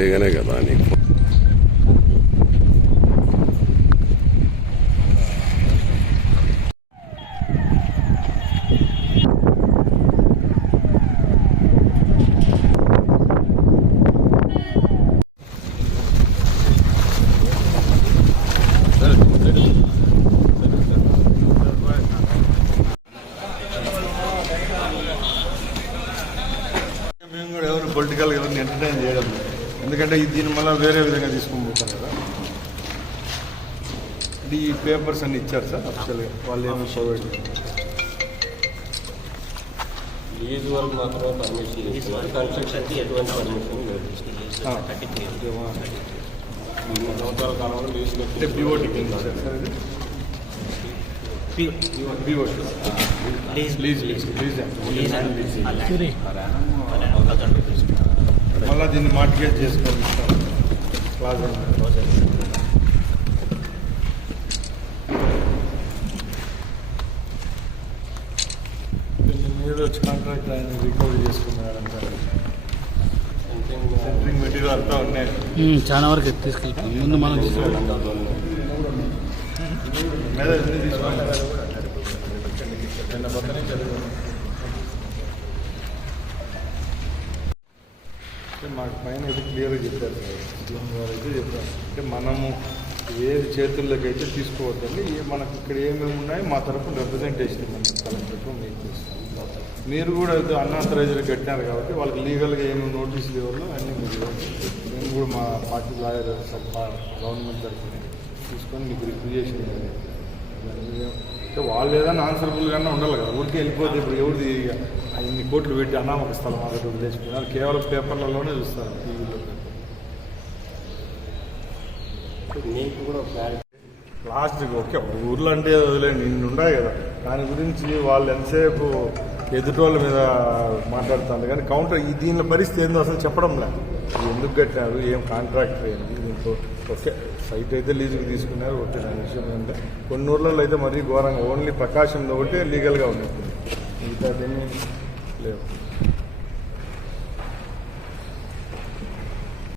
చేయగానే కదా నీకు మేము కూడా ఎవరు పొలిటికల్గా ఎవరిని ఎంటర్టైన్ చేయడం, ఎందుకంటే దీని వల్ల వేరే విధంగా తీసుకొని పోతాం కదా. అంటే ఈ పేపర్స్ అన్ని ఇచ్చారు సార్ అఫీషియల్గా, వాళ్ళు ఏమో ప్రొవైడ్ లీజ్ వరకు మాత్రమే పర్మిషన్ ఇస్తున్నారు, కన్స్ట్రక్షన్కి ఎటువంటి పర్మిషన్ లేదు. 3 సంవత్సరాల కాలంలో లీజ్ అంటే బీఓటీ కింద సార్ బీఓటీ మళ్ళీ దీన్ని మార్టిగేజ్ చేసుకోవాలి ప్లాజా. మీరు వచ్చి కాంట్రాక్ట్ ఆయన రికవరీ చేసుకున్నారంట, సెంట్రింగ్ మెటీరియల్ అంతా ఉన్నాయి చాలా వరకు తీసుకెళ్తాం. ముందు మనం మాకు పైన అయితే క్లియర్గా చెప్పారు సార్, అయితే చెప్పారు అంటే మనము ఏది చేతుల్లోకి అయితే తీసుకోవద్దండి, మనకు ఇక్కడ ఏమేమి ఉన్నాయో మా తరఫున రిప్రజెంటేషన్ ఇవ్వండి కలెక్టర్కు మీకు ఇస్తాం. మీరు కూడా అయితే అన్ఆథరైజ్డ్ కట్టినారు కాబట్టి వాళ్ళకి లీగల్గా ఏమేమి నోటీసులు ఇవ్వాలో అన్నీ మీరు ఇవ్వండి. మేము కూడా మా పార్టీ లాయర్ గవర్నమెంట్ తరఫున తీసుకొని మీకు రిక్విజేషన్ ఇవ్వండి. అంటే వాళ్ళు ఏదైనా ఆన్సరబుల్గానే ఉండాలి కదా, ఊరికే వెళ్ళిపోతే ఇప్పుడు ఎవరిది ఇన్ని కోట్లు పెట్టి అనామక స్థలం అక్కడ వదిలేసుకున్నారు, కేవలం పేపర్లలోనే చూస్తారు టీవీలో. మీకు కూడా లాస్ట్కి ఓకే ఊర్లో అంటే వదిలేండి ఇన్ని ఉన్నాయి కదా, దాని గురించి వాళ్ళు ఎంతసేపు ఎదుటోళ్ళ మీద మాట్లాడుతుంది కానీ కౌంటర్ దీనిలో పరిస్థితి ఏందో అసలు చెప్పడం లేదు. ఎందుకు కట్టారు, ఏం కాంట్రాక్టర్ ఏంటి, దీంతో ఓకే సైట్ అయితే లీజుకి తీసుకున్నారు ఓకే. దాని విషయం ఏంటంటే కొన్ని ఊర్లలో అయితే మరీ ఘోరంగా ఓన్లీ ప్రకాశంలో ఒకటే లీగల్గా ఉన్నట్టు, మిగతా లేవు.